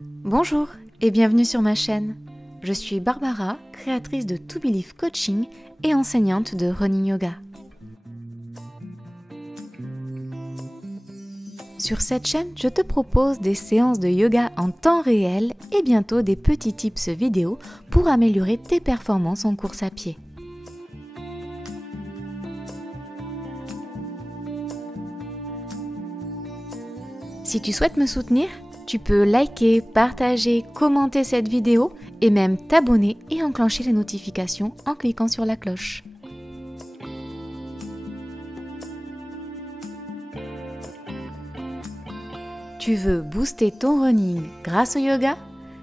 Bonjour et bienvenue sur ma chaîne. Je suis Barbara, créatrice de To Believe Coaching et enseignante de Running Yoga. Sur cette chaîne, je te propose des séances de yoga en temps réel et bientôt des petits tips vidéo pour améliorer tes performances en course à pied. Si tu souhaites me soutenir, tu peux liker, partager, commenter cette vidéo et même t'abonner et enclencher les notifications en cliquant sur la cloche. Tu veux booster ton running grâce au yoga?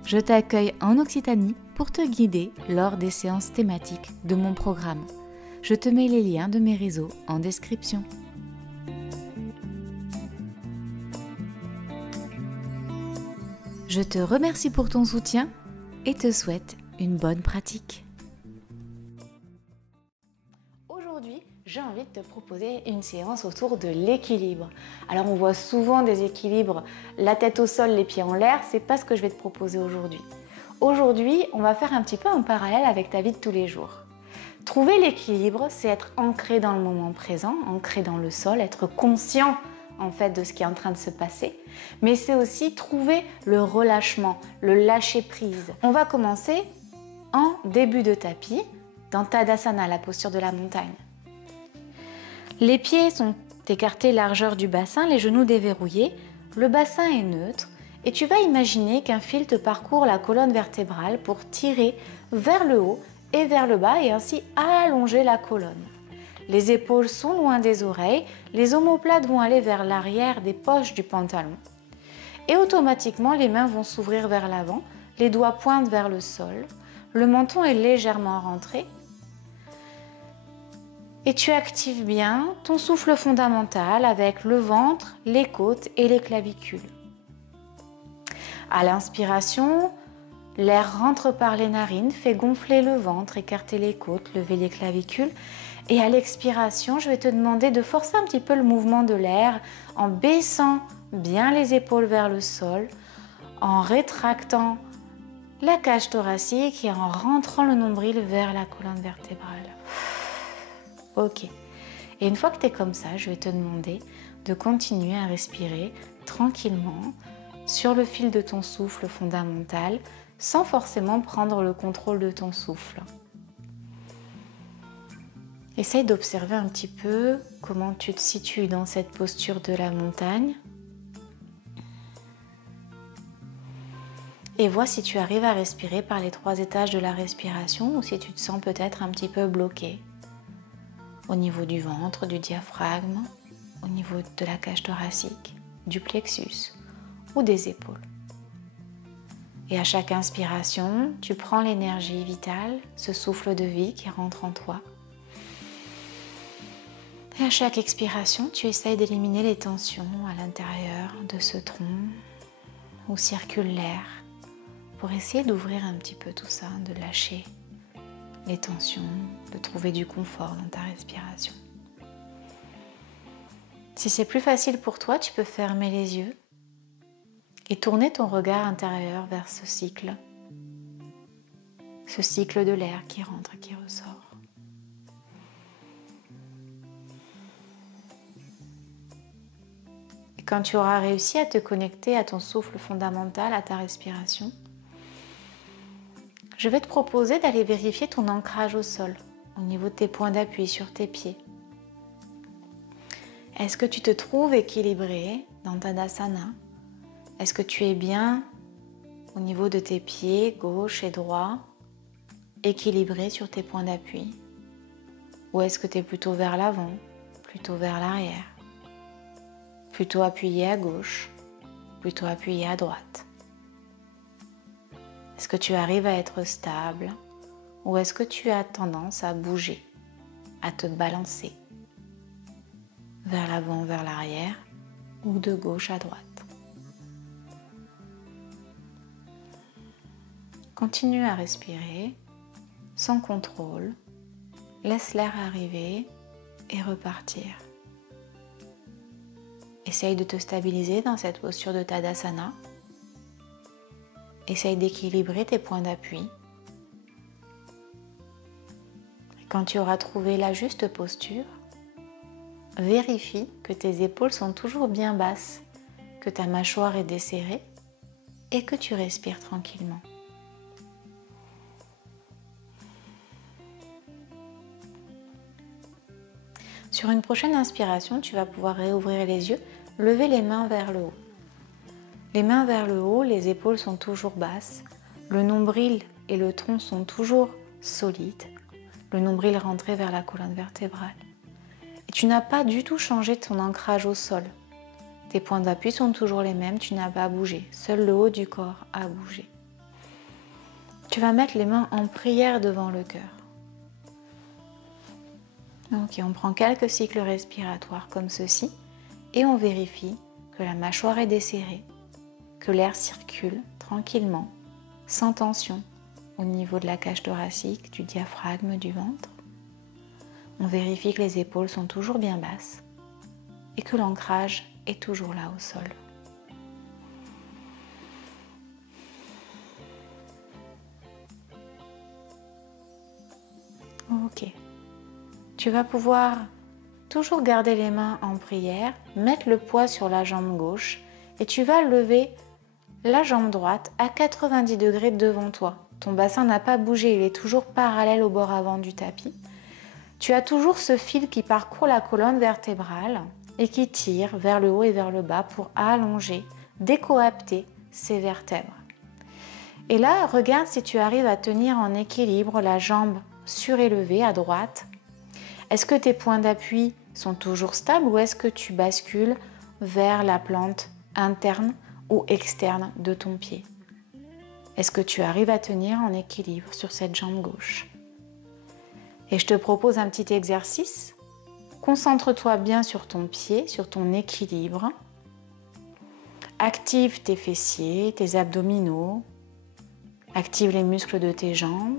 Je t'accueille en Occitanie pour te guider lors des séances thématiques de mon programme. Je te mets les liens de mes réseaux en description. Je te remercie pour ton soutien et te souhaite une bonne pratique. Aujourd'hui, j'ai envie de te proposer une séance autour de l'équilibre. Alors on voit souvent des équilibres, la tête au sol, les pieds en l'air, c'est pas ce que je vais te proposer aujourd'hui. Aujourd'hui, on va faire un petit peu un parallèle avec ta vie de tous les jours. Trouver l'équilibre, c'est être ancré dans le moment présent, ancré dans le sol, être conscient en fait de ce qui est en train de se passer, mais c'est aussi trouver le relâchement, le lâcher prise. On va commencer en début de tapis, dans Tadasana, la posture de la montagne. Les pieds sont écartés largeur du bassin, les genoux déverrouillés, le bassin est neutre et tu vas imaginer qu'un fil te parcourt la colonne vertébrale pour tirer vers le haut et vers le bas et ainsi allonger la colonne. Les épaules sont loin des oreilles, les omoplates vont aller vers l'arrière des poches du pantalon. Et automatiquement, les mains vont s'ouvrir vers l'avant, les doigts pointent vers le sol, le menton est légèrement rentré. Et tu actives bien ton souffle fondamental avec le ventre, les côtes et les clavicules. À l'inspiration, l'air rentre par les narines, fait gonfler le ventre, écarter les côtes, lever les clavicules. Et à l'expiration, je vais te demander de forcer un petit peu le mouvement de l'air en baissant bien les épaules vers le sol, en rétractant la cage thoracique et en rentrant le nombril vers la colonne vertébrale. Ok. Et une fois que tu es comme ça, je vais te demander de continuer à respirer tranquillement sur le fil de ton souffle fondamental sans forcément prendre le contrôle de ton souffle. Essaye d'observer un petit peu comment tu te situes dans cette posture de la montagne. Et vois si tu arrives à respirer par les 3 étages de la respiration ou si tu te sens peut-être un petit peu bloqué au niveau du ventre, du diaphragme, au niveau de la cage thoracique, du plexus ou des épaules. Et à chaque inspiration, tu prends l'énergie vitale, ce souffle de vie qui rentre en toi. Et à chaque expiration, tu essayes d'éliminer les tensions à l'intérieur de ce tronc où circule l'air pour essayer d'ouvrir un petit peu tout ça, de lâcher les tensions, de trouver du confort dans ta respiration. Si c'est plus facile pour toi, tu peux fermer les yeux et tourner ton regard intérieur vers ce cycle de l'air qui rentre et qui ressort. Quand tu auras réussi à te connecter à ton souffle fondamental, à ta respiration, je vais te proposer d'aller vérifier ton ancrage au sol, au niveau de tes points d'appui sur tes pieds. Est-ce que tu te trouves équilibré dans Tadasana? Est-ce que tu es bien au niveau de tes pieds, gauche et droit, équilibré sur tes points d'appui? Ou est-ce que tu es plutôt vers l'avant, plutôt vers l'arrière? Plutôt appuyé à gauche, plutôt appuyé à droite. Est-ce que tu arrives à être stable ou est-ce que tu as tendance à bouger, à te balancer vers l'avant, vers l'arrière ou de gauche à droite? Continue à respirer sans contrôle, laisse l'air arriver et repartir. Essaye de te stabiliser dans cette posture de Tadasana. essaye d'équilibrer tes points d'appui. Quand tu auras trouvé la juste posture, vérifie que tes épaules sont toujours bien basses, que ta mâchoire est desserrée et que tu respires tranquillement. Sur une prochaine inspiration, tu vas pouvoir réouvrir les yeux, lever les mains vers le haut. Les mains vers le haut, les épaules sont toujours basses, le nombril et le tronc sont toujours solides, le nombril rentré vers la colonne vertébrale. Et tu n'as pas du tout changé ton ancrage au sol. Tes points d'appui sont toujours les mêmes, tu n'as pas bougé, seul le haut du corps a bougé. Tu vas mettre les mains en prière devant le cœur. Ok, on prend quelques cycles respiratoires comme ceci et on vérifie que la mâchoire est desserrée, que l'air circule tranquillement, sans tension, au niveau de la cage thoracique, du diaphragme, du ventre. On vérifie que les épaules sont toujours bien basses et que l'ancrage est toujours là au sol. Ok. Tu vas pouvoir toujours garder les mains en prière, mettre le poids sur la jambe gauche et tu vas lever la jambe droite à 90 degrés devant toi. Ton bassin n'a pas bougé, il est toujours parallèle au bord avant du tapis. Tu as toujours ce fil qui parcourt la colonne vertébrale et qui tire vers le haut et vers le bas pour allonger, décoapter ces vertèbres. Et là, regarde si tu arrives à tenir en équilibre la jambe surélevée à droite. Est-ce que tes points d'appui sont toujours stables ou est-ce que tu bascules vers la plante interne ou externe de ton pied? Est-ce que tu arrives à tenir en équilibre sur cette jambe gauche? Et je te propose un petit exercice. Concentre-toi bien sur ton pied, sur ton équilibre. Active tes fessiers, tes abdominaux. Active les muscles de tes jambes.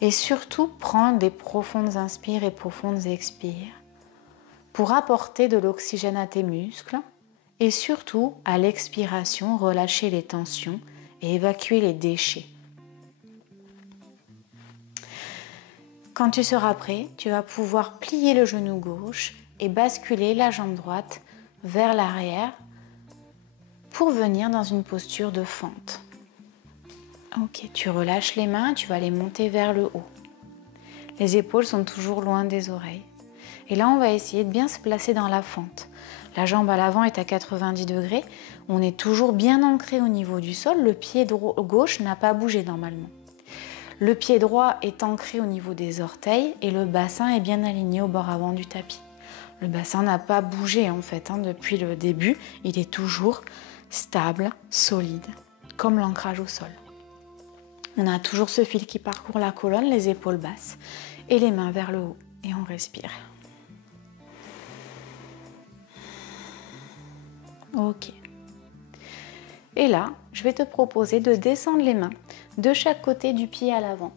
Et surtout, prends des profondes inspires et profondes expires pour apporter de l'oxygène à tes muscles et surtout, à l'expiration, relâcher les tensions et évacuer les déchets. Quand tu seras prêt, tu vas pouvoir plier le genou gauche et basculer la jambe droite vers l'arrière pour venir dans une posture de fente. Ok, tu relâches les mains, tu vas les monter vers le haut. Les épaules sont toujours loin des oreilles. Et là, on va essayer de bien se placer dans la fente. La jambe à l'avant est à 90 degrés. On est toujours bien ancré au niveau du sol. Le pied gauche n'a pas bougé normalement. Le pied droit est ancré au niveau des orteils et le bassin est bien aligné au bord avant du tapis. Le bassin n'a pas bougé en fait depuis le début. Il est toujours stable, solide, comme l'ancrage au sol. On a toujours ce fil qui parcourt la colonne, les épaules basses et les mains vers le haut. Et on respire. Ok. Et là, je vais te proposer de descendre les mains de chaque côté du pied à l'avant.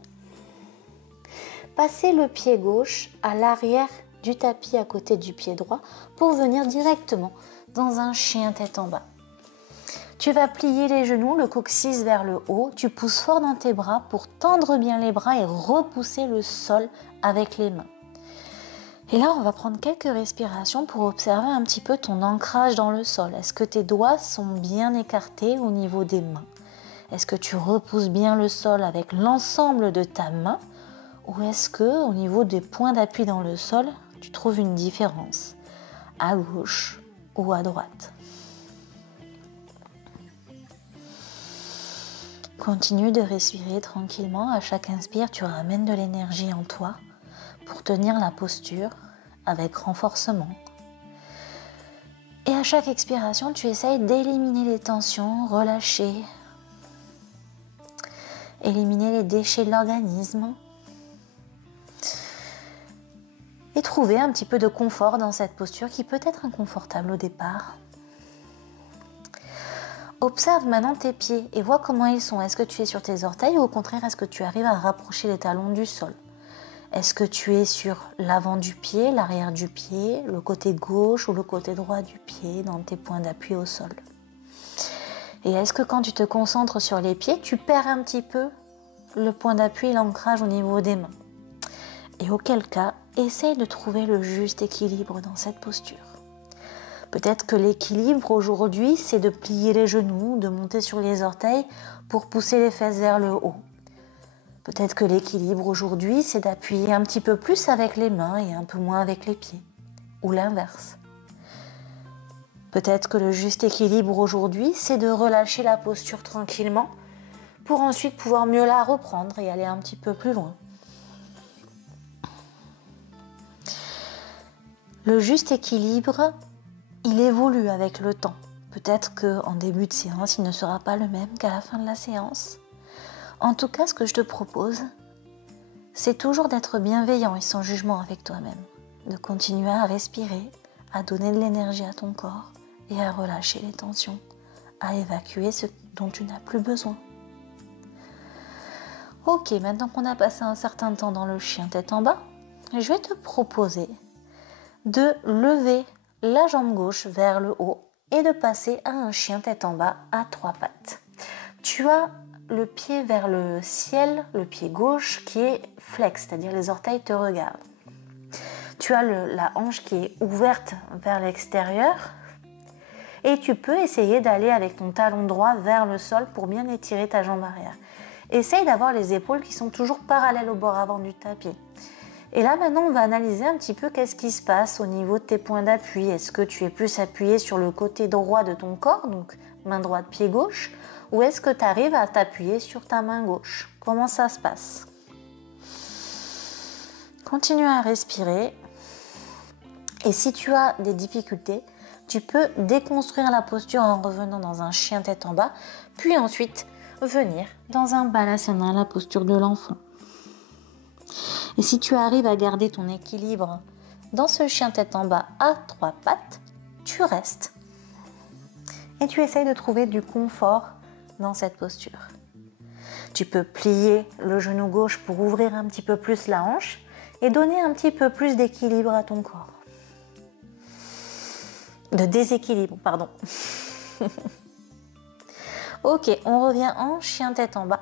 Passez le pied gauche à l'arrière du tapis à côté du pied droit pour venir directement dans un chien tête en bas. Tu vas plier les genoux, le coccyx vers le haut, tu pousses fort dans tes bras pour tendre bien les bras et repousser le sol avec les mains. Et là, on va prendre quelques respirations pour observer un petit peu ton ancrage dans le sol. Est-ce que tes doigts sont bien écartés au niveau des mains? Est-ce que tu repousses bien le sol avec l'ensemble de ta main? Ou est-ce que au niveau des points d'appui dans le sol, tu trouves une différence à gauche ou à droite? Continue de respirer tranquillement. À chaque inspire, tu ramènes de l'énergie en toi pour tenir la posture avec renforcement. Et à chaque expiration, tu essayes d'éliminer les tensions, relâcher, éliminer les déchets de l'organisme et trouver un petit peu de confort dans cette posture qui peut être inconfortable au départ. Observe maintenant tes pieds et vois comment ils sont. Est-ce que tu es sur tes orteils ou au contraire, est-ce que tu arrives à rapprocher les talons du sol? Est-ce que tu es sur l'avant du pied, l'arrière du pied, le côté gauche ou le côté droit du pied dans tes points d'appui au sol? Et est-ce que quand tu te concentres sur les pieds, tu perds un petit peu le point d'appui et l'ancrage au niveau des mains? Et auquel cas, essaye de trouver le juste équilibre dans cette posture. Peut-être que l'équilibre aujourd'hui, c'est de plier les genoux, de monter sur les orteils pour pousser les fesses vers le haut. Peut-être que l'équilibre aujourd'hui, c'est d'appuyer un petit peu plus avec les mains et un peu moins avec les pieds. Ou l'inverse. Peut-être que le juste équilibre aujourd'hui, c'est de relâcher la posture tranquillement pour ensuite pouvoir mieux la reprendre et aller un petit peu plus loin. Le juste équilibre, il évolue avec le temps. Peut-être qu'en début de séance, il ne sera pas le même qu'à la fin de la séance. En tout cas, ce que je te propose, c'est toujours d'être bienveillant et sans jugement avec toi-même. De continuer à respirer, à donner de l'énergie à ton corps et à relâcher les tensions, à évacuer ce dont tu n'as plus besoin. Ok, maintenant qu'on a passé un certain temps dans le chien tête en bas, je vais te proposer de lever la jambe gauche vers le haut et de passer à un chien tête en bas à 3 pattes. Tu as le pied vers le ciel, le pied gauche qui est flex, c'est-à-dire les orteils te regardent. Tu as la hanche qui est ouverte vers l'extérieur et tu peux essayer d'aller avec ton talon droit vers le sol pour bien étirer ta jambe arrière. Essaye d'avoir les épaules qui sont toujours parallèles au bord avant du tapis. Et là maintenant on va analyser un petit peu qu'est-ce qui se passe au niveau de tes points d'appui. Est-ce que tu es plus appuyé sur le côté droit de ton corps, donc main droite, pied gauche, ou est-ce que tu arrives à t'appuyer sur ta main gauche? Comment ça se passe? Continue à respirer. Et si tu as des difficultés, tu peux déconstruire la posture en revenant dans un chien tête en bas, puis ensuite venir dans un balasana, la posture de l'enfant. Et si tu arrives à garder ton équilibre dans ce chien tête en bas à 3 pattes, tu restes. Et tu essayes de trouver du confort dans cette posture. Tu peux plier le genou gauche pour ouvrir un petit peu plus la hanche et donner un petit peu plus d'équilibre à ton corps. De déséquilibre, pardon. Ok, on revient en chien tête en bas.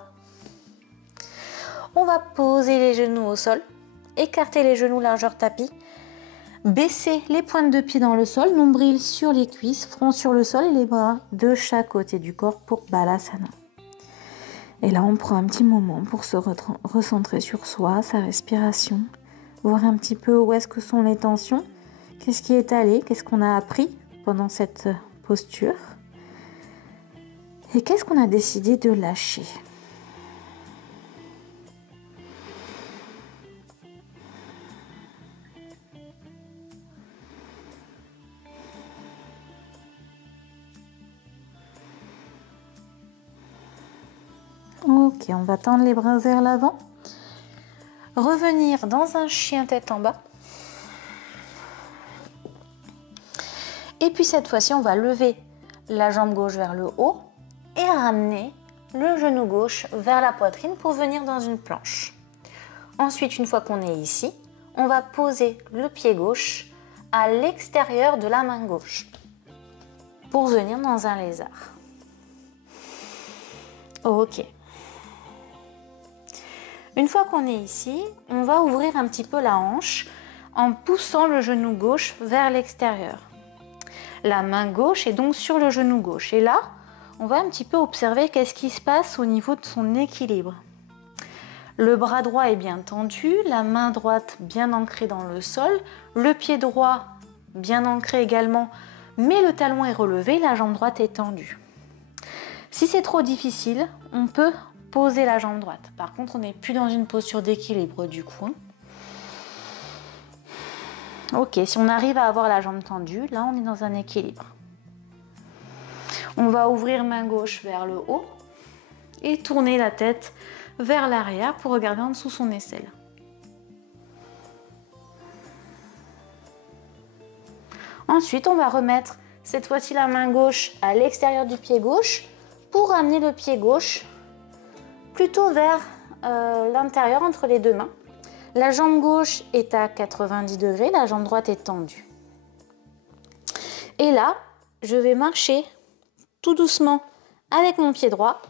On va poser les genoux au sol, écarter les genoux largeur tapis, baisser les pointes de pied dans le sol, nombril sur les cuisses, front sur le sol et les bras de chaque côté du corps pour Balasana. Et là, on prend un petit moment pour se recentrer sur soi, sa respiration, voir un petit peu où est-ce que sont les tensions, qu'est-ce qui est allé, qu'est-ce qu'on a appris pendant cette posture et qu'est-ce qu'on a décidé de lâcher. Ok, on va tendre les bras vers l'avant. Revenir dans un chien tête en bas. Et puis cette fois-ci, on va lever la jambe gauche vers le haut et ramener le genou gauche vers la poitrine pour venir dans une planche. Ensuite, une fois qu'on est ici, on va poser le pied gauche à l'extérieur de la main gauche pour venir dans un lézard. Ok. Une fois qu'on est ici, on va ouvrir un petit peu la hanche en poussant le genou gauche vers l'extérieur. La main gauche est donc sur le genou gauche. Et là, on va un petit peu observer qu'est-ce qui se passe au niveau de son équilibre. Le bras droit est bien tendu, la main droite bien ancrée dans le sol, le pied droit bien ancré également, mais le talon est relevé, la jambe droite est tendue. Si c'est trop difficile, on peut poser la jambe droite. Par contre, on n'est plus dans une posture d'équilibre du coup. Ok, si on arrive à avoir la jambe tendue, là on est dans un équilibre. On va ouvrir main gauche vers le haut et tourner la tête vers l'arrière pour regarder en dessous son aisselle. Ensuite, on va remettre cette fois-ci la main gauche à l'extérieur du pied gauche pour ramener le pied gauche plutôt vers l'intérieur entre les deux mains. La jambe gauche est à 90 degrés, la jambe droite est tendue. Et là, je vais marcher tout doucement avec mon pied droit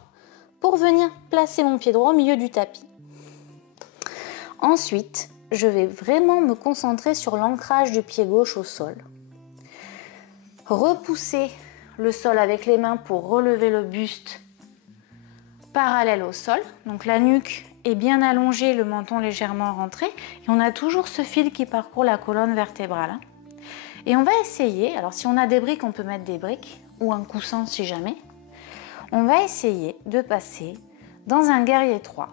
pour venir placer mon pied droit au milieu du tapis. Ensuite, je vais vraiment me concentrer sur l'ancrage du pied gauche au sol. Repousser le sol avec les mains pour relever le buste parallèle au sol. Donc la nuque est bien allongée, le menton légèrement rentré. Et on a toujours ce fil qui parcourt la colonne vertébrale. Et on va essayer, alors si on a des briques, on peut mettre des briques ou un coussin si jamais. On va essayer de passer dans un guerrier 3.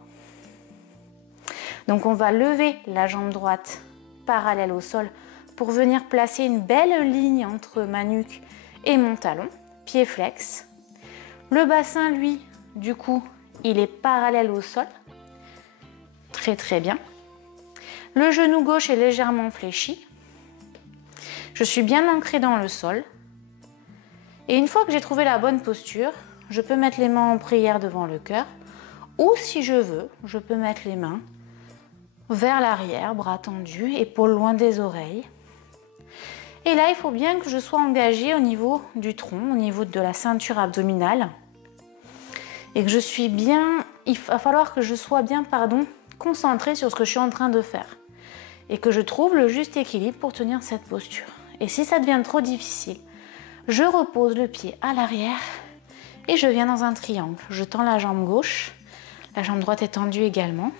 Donc on va lever la jambe droite parallèle au sol pour venir placer une belle ligne entre ma nuque et mon talon, pied flex. Le bassin, lui, du coup, il est parallèle au sol. Très très bien. Le genou gauche est légèrement fléchi. Je suis bien ancrée dans le sol. Et une fois que j'ai trouvé la bonne posture, je peux mettre les mains en prière devant le cœur. Ou si je veux, je peux mettre les mains vers l'arrière, bras tendus, épaules loin des oreilles. Et là, il faut bien que je sois engagée au niveau du tronc, au niveau de la ceinture abdominale. Et que je suis bien, il va falloir que je sois bien, concentrée sur ce que je suis en train de faire. Et que je trouve le juste équilibre pour tenir cette posture. Et si ça devient trop difficile, je repose le pied à l'arrière et je viens dans un triangle. Je tends la jambe gauche, la jambe droite est tendue également.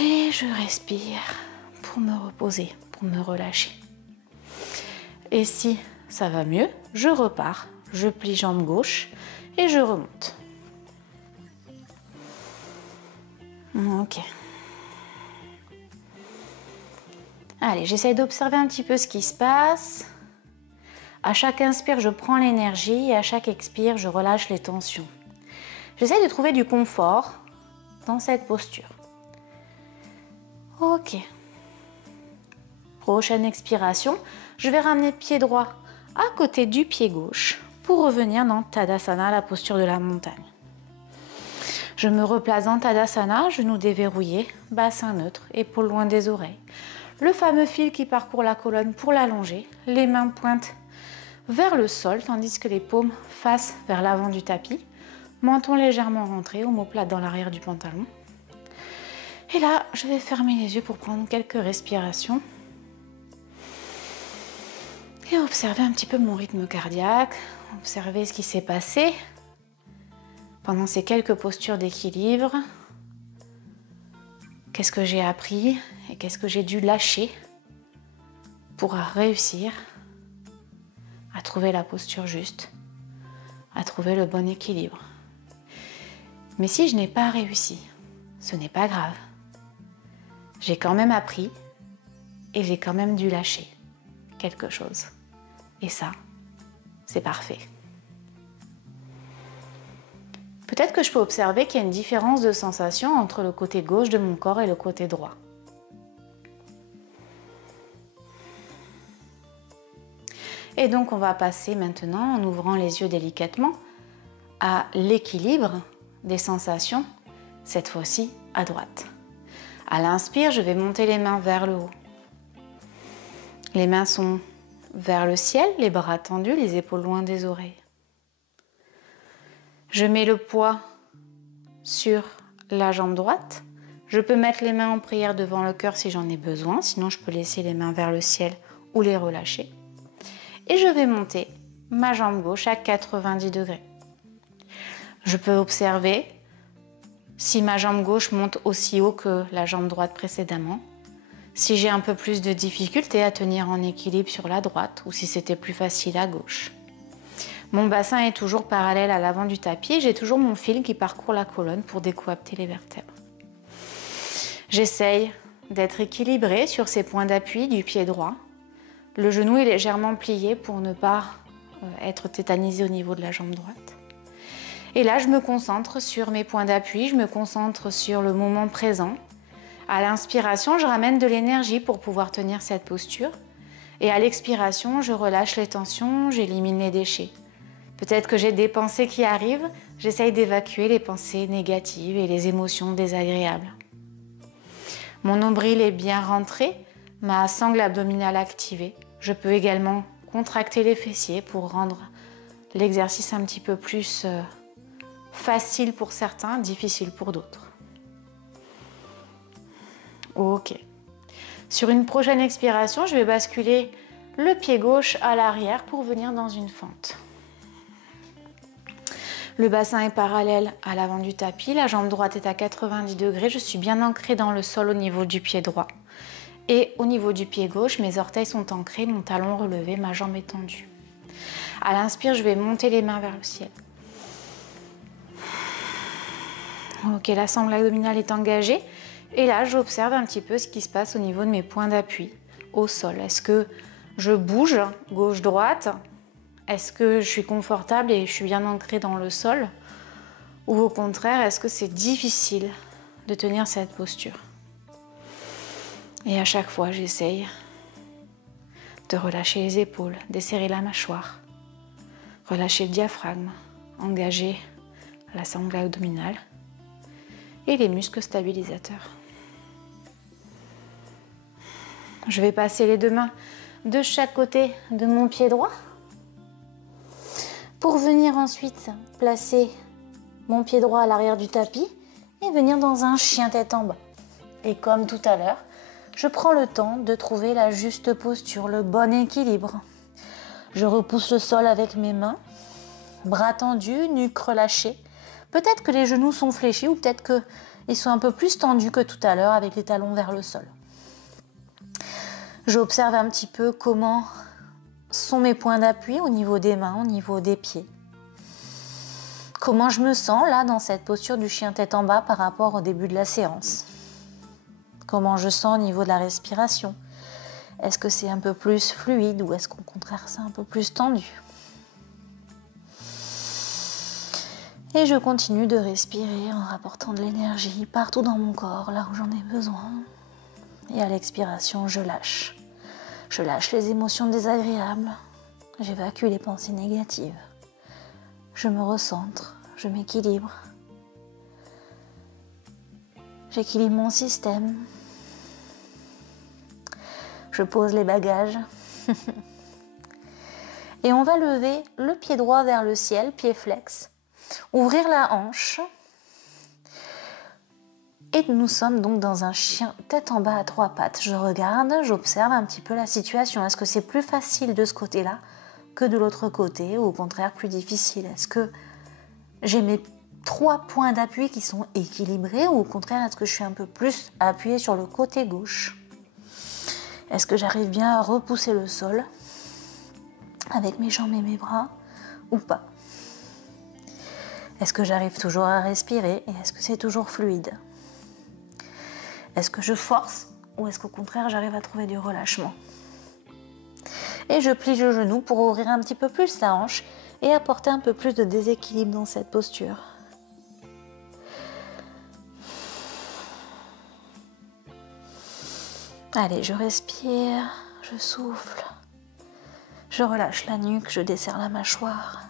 Et je respire pour me reposer, pour me relâcher. Et si ça va mieux, je repars, je plie jambe gauche et je remonte. Ok. Allez, j'essaie d'observer un petit peu ce qui se passe. À chaque inspire, je prends l'énergie et à chaque expire, je relâche les tensions. J'essaie de trouver du confort dans cette posture. Ok. Prochaine expiration, je vais ramener le pied droit à côté du pied gauche pour revenir dans Tadasana, la posture de la montagne. Je me replace dans Tadasana, genoux déverrouillés, bassin neutre, épaules loin des oreilles. Le fameux fil qui parcourt la colonne pour l'allonger, les mains pointent vers le sol tandis que les paumes fassent vers l'avant du tapis, menton légèrement rentré, omoplate dans l'arrière du pantalon. Et là, je vais fermer les yeux pour prendre quelques respirations et observer un petit peu mon rythme cardiaque, observer ce qui s'est passé pendant ces quelques postures d'équilibre. Qu'est-ce que j'ai appris et qu'est-ce que j'ai dû lâcher pour réussir à trouver la posture juste, à trouver le bon équilibre. Mais si je n'ai pas réussi, ce n'est pas grave. J'ai quand même appris et j'ai quand même dû lâcher quelque chose. Et ça, c'est parfait. Peut-être que je peux observer qu'il y a une différence de sensation entre le côté gauche de mon corps et le côté droit. Et donc on va passer maintenant, en ouvrant les yeux délicatement, à l'équilibre des sensations, cette fois-ci à droite. À l'inspire, je vais monter les mains vers le haut. Les mains sont vers le ciel, les bras tendus, les épaules loin des oreilles. Je mets le poids sur la jambe droite. Je peux mettre les mains en prière devant le cœur si j'en ai besoin, sinon je peux laisser les mains vers le ciel ou les relâcher. Et je vais monter ma jambe gauche à 90 degrés. Je peux observer si ma jambe gauche monte aussi haut que la jambe droite précédemment, si j'ai un peu plus de difficulté à tenir en équilibre sur la droite ou si c'était plus facile à gauche. Mon bassin est toujours parallèle à l'avant du tapis et j'ai toujours mon fil qui parcourt la colonne pour décoapter les vertèbres. J'essaye d'être équilibrée sur ces points d'appui du pied droit. Le genou est légèrement plié pour ne pas être tétanisé au niveau de la jambe droite. Et là, je me concentre sur mes points d'appui, je me concentre sur le moment présent. À l'inspiration, je ramène de l'énergie pour pouvoir tenir cette posture. Et à l'expiration, je relâche les tensions, j'élimine les déchets. Peut-être que j'ai des pensées qui arrivent, j'essaye d'évacuer les pensées négatives et les émotions désagréables. Mon nombril est bien rentré, ma sangle abdominale activée. Je peux également contracter les fessiers pour rendre l'exercice un petit peu plus facile pour certains, difficile pour d'autres. Ok. Sur une prochaine expiration, je vais basculer le pied gauche à l'arrière pour venir dans une fente. Le bassin est parallèle à l'avant du tapis, la jambe droite est à 90 degrés, je suis bien ancrée dans le sol au niveau du pied droit. Et au niveau du pied gauche, mes orteils sont ancrés, mon talon relevé, ma jambe est tendue. À l'inspire, je vais monter les mains vers le ciel. Ok, la sangle abdominale est engagée. Et là, j'observe un petit peu ce qui se passe au niveau de mes points d'appui au sol. Est-ce que je bouge gauche-droite? Est-ce que je suis confortable et je suis bien ancrée dans le sol? Ou au contraire, est-ce que c'est difficile de tenir cette posture? Et à chaque fois, j'essaye de relâcher les épaules, desserrer la mâchoire, relâcher le diaphragme, engager la sangle abdominale et les muscles stabilisateurs. Je vais passer les deux mains de chaque côté de mon pied droit pour venir ensuite placer mon pied droit à l'arrière du tapis et venir dans un chien tête en bas. Et comme tout à l'heure, je prends le temps de trouver la juste posture, le bon équilibre. Je repousse le sol avec mes mains, bras tendus, nuque relâchée. Peut-être que les genoux sont fléchis ou peut-être qu'ils sont un peu plus tendus que tout à l'heure avec les talons vers le sol. J'observe un petit peu comment sont mes points d'appui au niveau des mains, au niveau des pieds. Comment je me sens là dans cette posture du chien tête en bas par rapport au début de la séance. Comment je sens au niveau de la respiration. Est-ce que c'est un peu plus fluide ou est-ce qu'au contraire c'est un peu plus tendu? Et je continue de respirer en rapportant de l'énergie partout dans mon corps, là où j'en ai besoin. Et à l'expiration, je lâche. Je lâche les émotions désagréables. J'évacue les pensées négatives. Je me recentre, je m'équilibre. J'équilibre mon système. Je pose les bagages. Et on va lever le pied droit vers le ciel, pied flex. Ouvrir la hanche. Et nous sommes donc dans un chien tête en bas à trois pattes. Je regarde, j'observe un petit peu la situation. Est-ce que c'est plus facile de ce côté-là que de l'autre côté ou au contraire plus difficile? Est-ce que j'ai mes 3 points d'appui qui sont équilibrés ou au contraire est-ce que je suis un peu plus appuyée sur le côté gauche? Est-ce que j'arrive bien à repousser le sol avec mes jambes et mes bras ou pas? Est-ce que j'arrive toujours à respirer et est-ce que c'est toujours fluide? Est-ce que je force ou est-ce qu'au contraire j'arrive à trouver du relâchement? Et je plie le genou pour ouvrir un petit peu plus la hanche et apporter un peu plus de déséquilibre dans cette posture. Allez, je respire, je souffle, je relâche la nuque, je desserre la mâchoire.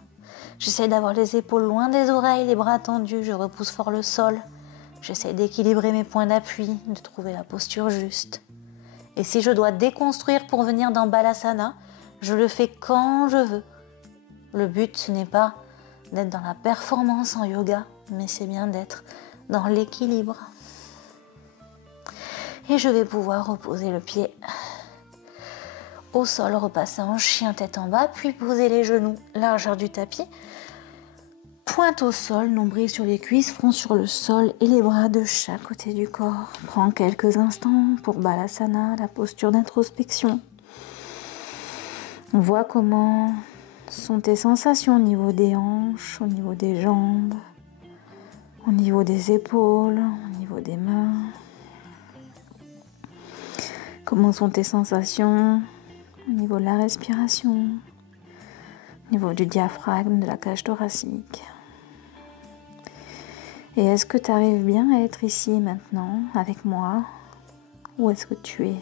J'essaie d'avoir les épaules loin des oreilles, les bras tendus, je repousse fort le sol. J'essaie d'équilibrer mes points d'appui, de trouver la posture juste. Et si je dois déconstruire pour venir dans Balasana, je le fais quand je veux. Le but, ce n'est pas d'être dans la performance en yoga, mais c'est bien d'être dans l'équilibre. Et je vais pouvoir reposer le pied au sol, repasser en chien tête en bas, puis poser les genoux largeur du tapis. Pointe au sol, nombril sur les cuisses, front sur le sol et les bras de chaque côté du corps. Prends quelques instants pour Balasana, la posture d'introspection. Vois comment sont tes sensations au niveau des hanches, au niveau des jambes, au niveau des épaules, au niveau des mains. Comment sont tes sensations au niveau de la respiration, au niveau du diaphragme, de la cage thoracique. Et est-ce que tu arrives bien à être ici maintenant avec moi ou est-ce que tu es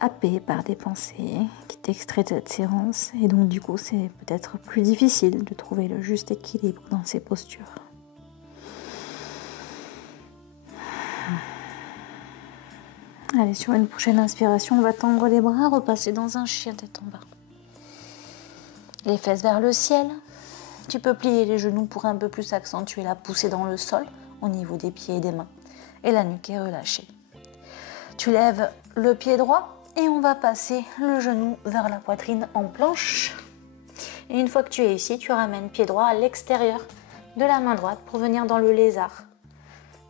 happé par des pensées qui t'extraient de cette séance et donc du coup c'est peut-être plus difficile de trouver le juste équilibre dans ces postures. Allez, sur une prochaine inspiration, on va tendre les bras, repasser dans un chien tête en bas. les fesses vers le ciel. Tu peux plier les genoux pour un peu plus accentuer la poussée dans le sol au niveau des pieds et des mains. Et la nuque est relâchée. Tu lèves le pied droit et on va passer le genou vers la poitrine en planche. Et une fois que tu es ici, tu ramènes pied droit à l'extérieur de la main droite pour venir dans le lézard.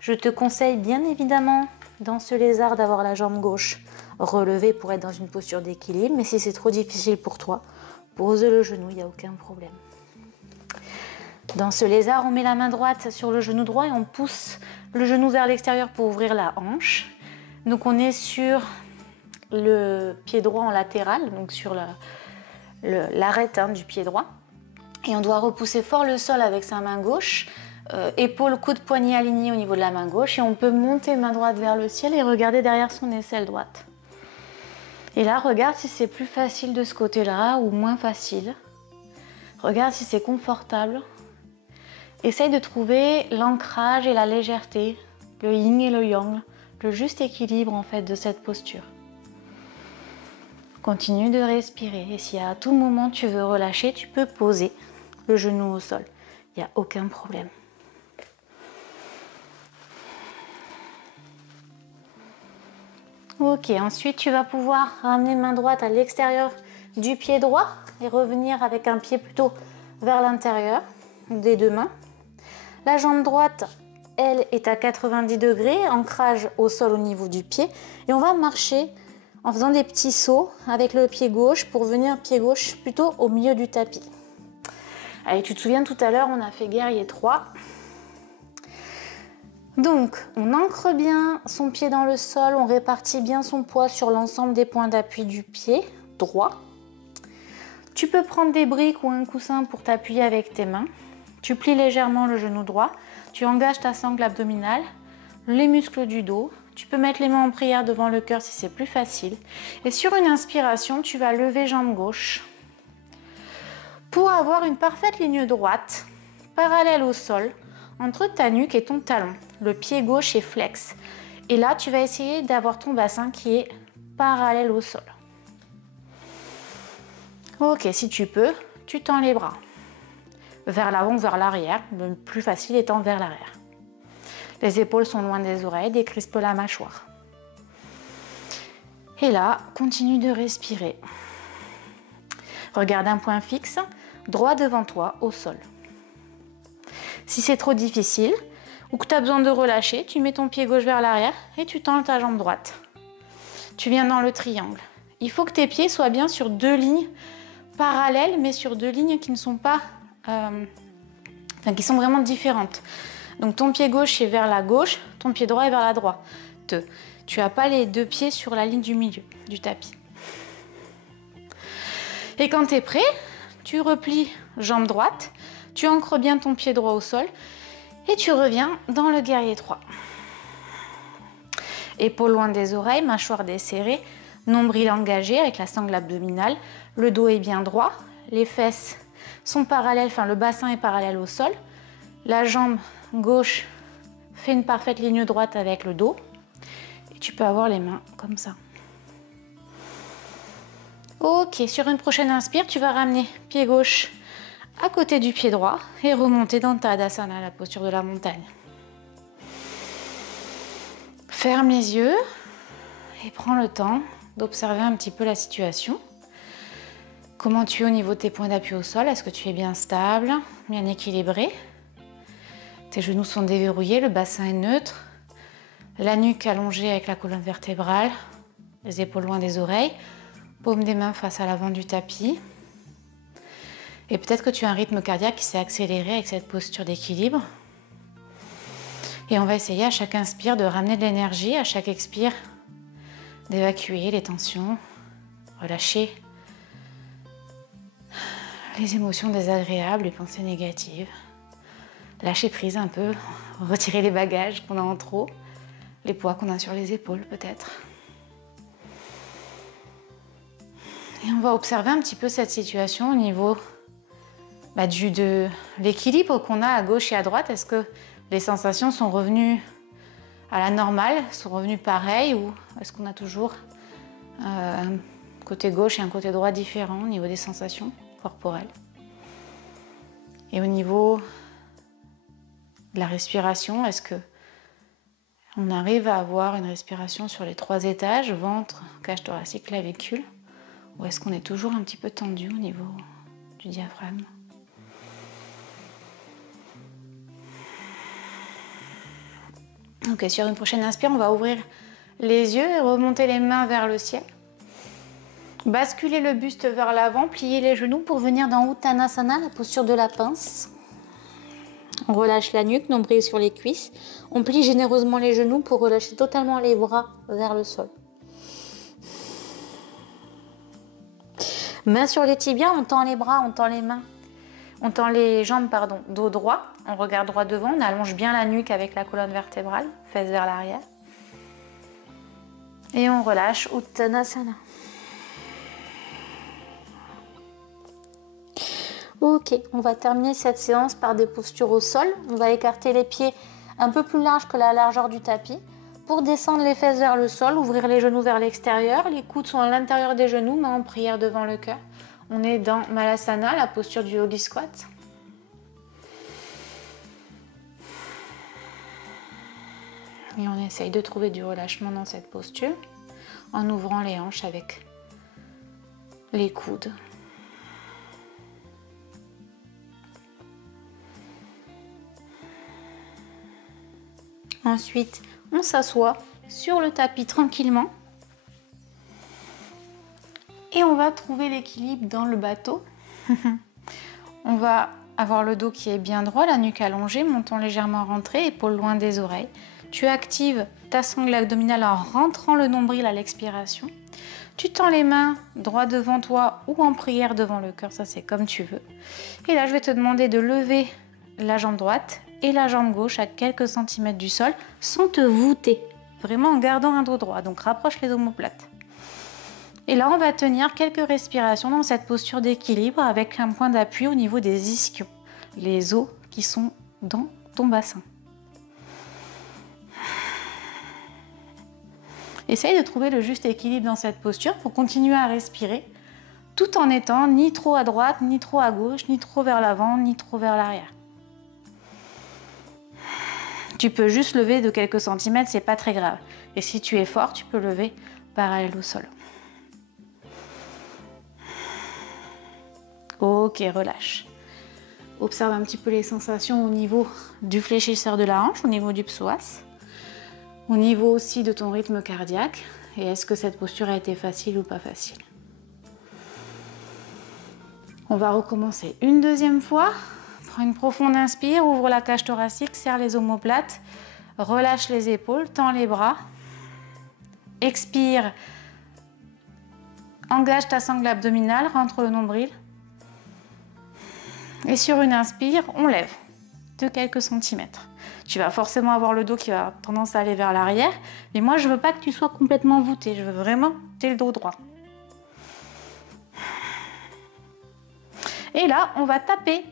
Je te conseille bien évidemment dans ce lézard d'avoir la jambe gauche relevée pour être dans une posture d'équilibre. Mais si c'est trop difficile pour toi, pose le genou, il n'y a aucun problème. Dans ce lézard, on met la main droite sur le genou droit et on pousse le genou vers l'extérieur pour ouvrir la hanche. Donc on est sur le pied droit en latéral, donc sur l'arête du pied droit. Et on doit repousser fort le sol avec sa main gauche, épaule, coude, poignet alignés au niveau de la main gauche. Et on peut monter main droite vers le ciel et regarder derrière son aisselle droite. Et là, regarde si c'est plus facile de ce côté-là ou moins facile. Regarde si c'est confortable. Essaye de trouver l'ancrage et la légèreté, le yin et le yang, le juste équilibre en fait de cette posture. Continue de respirer et si à tout moment tu veux relâcher, tu peux poser le genou au sol. Il n'y a aucun problème. Ok, ensuite tu vas pouvoir ramener main droite à l'extérieur du pied droit et revenir avec un pied plutôt vers l'intérieur des deux mains. La jambe droite, elle, est à 90 degrés, ancrage au sol au niveau du pied. Et on va marcher en faisant des petits sauts avec le pied gauche pour venir pied gauche plutôt au milieu du tapis. Allez, tu te souviens tout à l'heure, on a fait guerrier 3. Donc, on ancre bien son pied dans le sol, on répartit bien son poids sur l'ensemble des points d'appui du pied droit. Tu peux prendre des briques ou un coussin pour t'appuyer avec tes mains. Tu plies légèrement le genou droit, tu engages ta sangle abdominale, les muscles du dos. Tu peux mettre les mains en prière devant le cœur si c'est plus facile. Et sur une inspiration, tu vas lever jambe gauche pour avoir une parfaite ligne droite, parallèle au sol, entre ta nuque et ton talon. Le pied gauche est flex. Et là, tu vas essayer d'avoir ton bassin qui est parallèle au sol. Ok, si tu peux, tu tends les bras. Vers l'avant ou vers l'arrière, le plus facile étant vers l'arrière. Les épaules sont loin des oreilles, décrispe la mâchoire. Et là, continue de respirer. Regarde un point fixe, droit devant toi, au sol. Si c'est trop difficile ou que tu as besoin de relâcher, tu mets ton pied gauche vers l'arrière et tu tends ta jambe droite. Tu viens dans le triangle. Il faut que tes pieds soient bien sur deux lignes parallèles, mais sur deux lignes qui ne sont pas... qui sont vraiment différentes. Donc ton pied gauche est vers la gauche, ton pied droit est vers la droite. Tu n'as pas les deux pieds sur la ligne du milieu du tapis. Et quand tu es prêt, tu replies jambe droite, tu ancres bien ton pied droit au sol et tu reviens dans le guerrier 3. Épaules loin des oreilles, mâchoire desserrée, nombril engagé avec la sangle abdominale, le dos est bien droit, les fesses sont parallèles, le bassin est parallèle au sol, la jambe gauche fait une parfaite ligne droite avec le dos et tu peux avoir les mains comme ça. Ok, sur une prochaine inspire, tu vas ramener pied gauche à côté du pied droit et remonter dans Tadasana, la posture de la montagne. Ferme les yeux et prends le temps d'observer un petit peu la situation. Comment tu es au niveau de tes points d'appui au sol? Est-ce que tu es bien stable, bien équilibré? Tes genoux sont déverrouillés, le bassin est neutre, la nuque allongée avec la colonne vertébrale, les épaules loin des oreilles, paume des mains face à l'avant du tapis. Et peut-être que tu as un rythme cardiaque qui s'est accéléré avec cette posture d'équilibre. Et on va essayer à chaque inspire de ramener de l'énergie, à chaque expire d'évacuer les tensions, relâcher les émotions désagréables, les pensées négatives. Lâcher prise un peu, retirer les bagages qu'on a en trop, les poids qu'on a sur les épaules peut-être. Et on va observer un petit peu cette situation au niveau de l'équilibre qu'on a à gauche et à droite. Est-ce que les sensations sont revenues à la normale, sont revenues pareilles ou est-ce qu'on a toujours un côté gauche et un côté droit différent au niveau des sensations corporelles? Et au niveau de la respiration, est-ce que on arrive à avoir une respiration sur les 3 étages, ventre, cage thoracique, clavicule, ou est-ce qu'on est toujours un petit peu tendu au niveau du diaphragme? Ok, sur une prochaine inspire, on va ouvrir les yeux et remonter les mains vers le ciel. Basculer le buste vers l'avant, plier les genoux pour venir dans Uttanasana, la posture de la pince. On relâche la nuque, nombril sur les cuisses. On plie généreusement les genoux pour relâcher totalement les bras vers le sol. Mains sur les tibias, on tend les bras, on tend les mains. On tend les jambes, pardon, dos droit. On regarde droit devant, on allonge bien la nuque avec la colonne vertébrale, fesses vers l'arrière. Et on relâche Uttanasana. Ok, on va terminer cette séance par des postures au sol. On va écarter les pieds un peu plus larges que la largeur du tapis pour descendre les fesses vers le sol, ouvrir les genoux vers l'extérieur. Les coudes sont à l'intérieur des genoux, mains en prière devant le cœur. On est dans Malasana, la posture du Yogi Squat. Et on essaye de trouver du relâchement dans cette posture en ouvrant les hanches avec les coudes. Ensuite, on s'assoit sur le tapis tranquillement et on va trouver l'équilibre dans le bateau. On va avoir le dos qui est bien droit, la nuque allongée, menton légèrement rentré, épaules loin des oreilles. Tu actives ta sangle abdominale en rentrant le nombril à l'expiration. Tu tends les mains droit devant toi ou en prière devant le cœur, ça c'est comme tu veux. Et là, je vais te demander de lever la jambe droite et la jambe gauche à quelques centimètres du sol sans te voûter, vraiment en gardant un dos droit. Donc rapproche les omoplates. Et là, on va tenir quelques respirations dans cette posture d'équilibre avec un point d'appui au niveau des ischions, les os qui sont dans ton bassin. Essaye de trouver le juste équilibre dans cette posture pour continuer à respirer tout en étant ni trop à droite, ni trop à gauche, ni trop vers l'avant, ni trop vers l'arrière. Tu peux juste lever de quelques centimètres, c'est pas très grave. Et si tu es fort, tu peux lever parallèle au sol. Ok, relâche. Observe un petit peu les sensations au niveau du fléchisseur de la hanche, au niveau du psoas, au niveau aussi de ton rythme cardiaque. Et est-ce que cette posture a été facile ou pas facile? On va recommencer une deuxième fois. Prends une profonde inspire, ouvre la cage thoracique, serre les omoplates, relâche les épaules, tends les bras. Expire, engage ta sangle abdominale, rentre le nombril. Et sur une inspire, on lève de quelques centimètres. Tu vas forcément avoir le dos qui va avoir tendance à aller vers l'arrière, mais moi je veux pas que tu sois complètement voûté, je veux vraiment que tu aies le dos droit. Et là, on va taper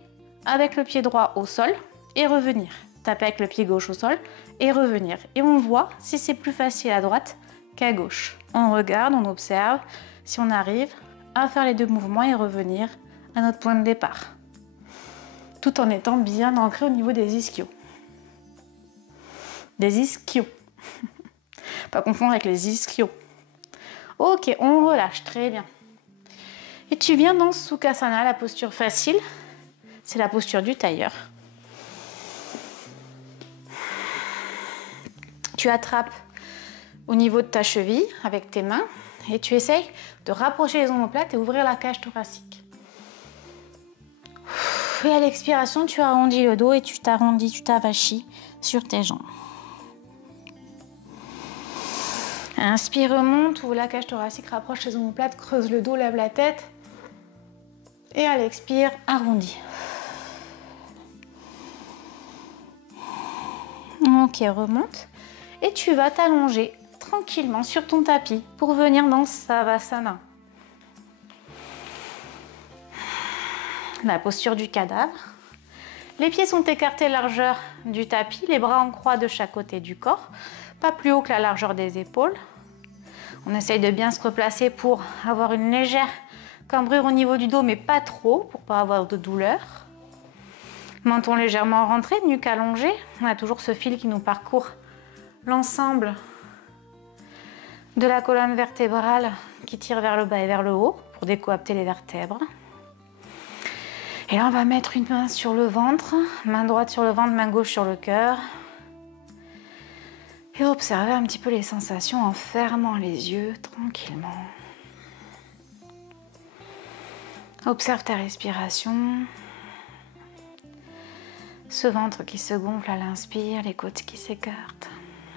avec le pied droit au sol et revenir. Taper avec le pied gauche au sol et revenir. Et on voit si c'est plus facile à droite qu'à gauche. On regarde, on observe si on arrive à faire les deux mouvements et revenir à notre point de départ. Tout en étant bien ancré au niveau des ischios. Des ischios. Pas confondre avec les ischios. Ok, on relâche, très bien. Et tu viens dans Sukhasana, la posture facile. C'est la posture du tailleur. Tu attrapes au niveau de ta cheville avec tes mains et tu essayes de rapprocher les omoplates et ouvrir la cage thoracique. Et à l'expiration, tu arrondis le dos et tu t'arrondis, tu t'avachis sur tes jambes. Inspire, remonte, ouvre la cage thoracique, rapproche les omoplates, creuse le dos, lève la tête. Et à l'expire, arrondis. Ok, remonte. Et tu vas t'allonger tranquillement sur ton tapis pour venir dans Savasana. La posture du cadavre. Les pieds sont écartés largeur du tapis, les bras en croix de chaque côté du corps, pas plus haut que la largeur des épaules. On essaye de bien se replacer pour avoir une légère cambrure au niveau du dos, mais pas trop, pour pas avoir de douleur. Menton légèrement rentré, nuque allongée. On a toujours ce fil qui nous parcourt l'ensemble de la colonne vertébrale qui tire vers le bas et vers le haut pour décoapter les vertèbres. Et là, on va mettre une main sur le ventre, main droite sur le ventre, main gauche sur le cœur. Et observer un petit peu les sensations en fermant les yeux tranquillement. Observe ta respiration. Ce ventre qui se gonfle à l'inspire, les côtes qui s'écartent.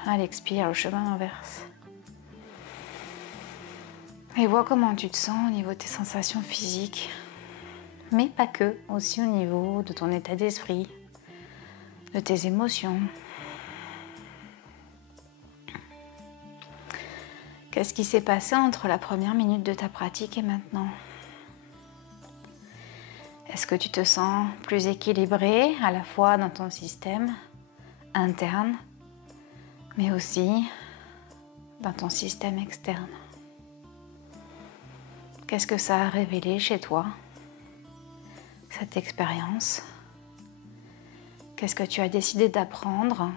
À l'expire, le chemin inverse. Et vois comment tu te sens au niveau de tes sensations physiques. Mais pas que, aussi au niveau de ton état d'esprit, de tes émotions. Qu'est-ce qui s'est passé entre la première minute de ta pratique et maintenant? Est-ce que tu te sens plus équilibré à la fois dans ton système interne, mais aussi dans ton système externe? Qu'est-ce que ça a révélé chez toi, cette expérience? Qu'est-ce que tu as décidé d'apprendre?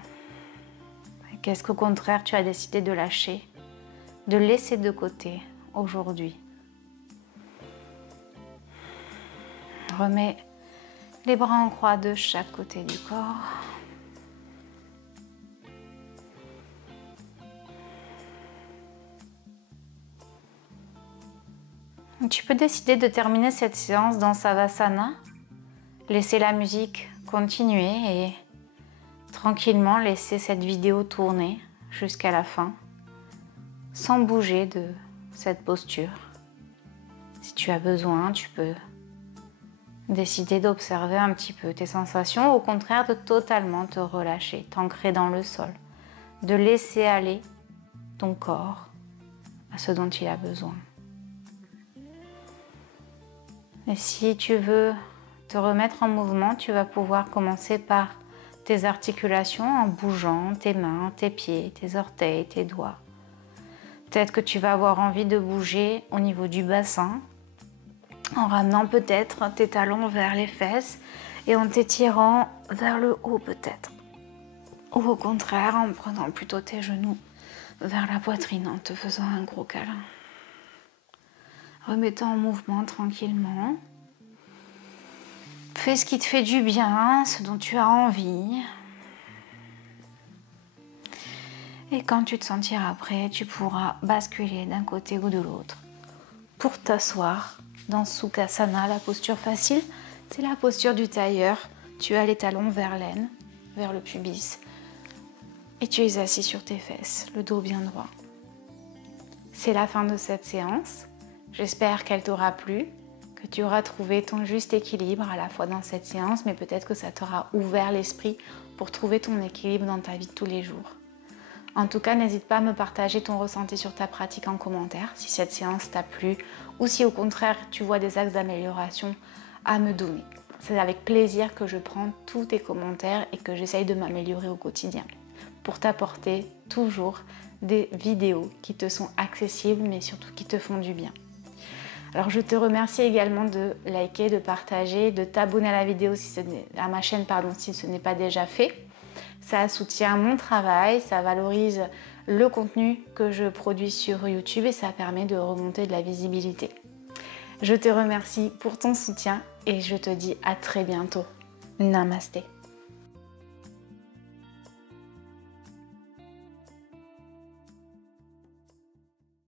Qu'est-ce qu'au contraire tu as décidé de lâcher, de laisser de côté aujourd'hui? Remets les bras en croix de chaque côté du corps. Tu peux décider de terminer cette séance dans Savasana, laisser la musique continuer et tranquillement laisser cette vidéo tourner jusqu'à la fin, sans bouger de cette posture. Si tu as besoin, tu peux décider d'observer un petit peu tes sensations, au contraire de totalement te relâcher, t'ancrer dans le sol, de laisser aller ton corps à ce dont il a besoin. Et si tu veux te remettre en mouvement, tu vas pouvoir commencer par tes articulations en bougeant tes mains, tes pieds, tes orteils, tes doigts. Peut-être que tu vas avoir envie de bouger au niveau du bassin, en ramenant peut-être tes talons vers les fesses et en t'étirant vers le haut peut-être. Ou au contraire, en prenant plutôt tes genoux vers la poitrine, en te faisant un gros câlin. Remettant en mouvement tranquillement. Fais ce qui te fait du bien, ce dont tu as envie. Et quand tu te sentiras prêt, tu pourras basculer d'un côté ou de l'autre pour t'asseoir dans Sukhasana, la posture facile. C'est la posture du tailleur. Tu as les talons vers l'aine, vers le pubis. Et tu es assis sur tes fesses, le dos bien droit. C'est la fin de cette séance. J'espère qu'elle t'aura plu, que tu auras trouvé ton juste équilibre à la fois dans cette séance, mais peut-être que ça t'aura ouvert l'esprit pour trouver ton équilibre dans ta vie de tous les jours. En tout cas, n'hésite pas à me partager ton ressenti sur ta pratique en commentaire, si cette séance t'a plu ou si au contraire tu vois des axes d'amélioration à me donner. C'est avec plaisir que je prends tous tes commentaires et que j'essaye de m'améliorer au quotidien pour t'apporter toujours des vidéos qui te sont accessibles mais surtout qui te font du bien. Alors je te remercie également de liker, de partager, de t'abonner à la vidéo à ma chaîne si ce n'est pas déjà fait. Ça soutient mon travail, ça valorise le contenu que je produis sur YouTube et ça permet de remonter de la visibilité. Je te remercie pour ton soutien et je te dis à très bientôt. Namasté.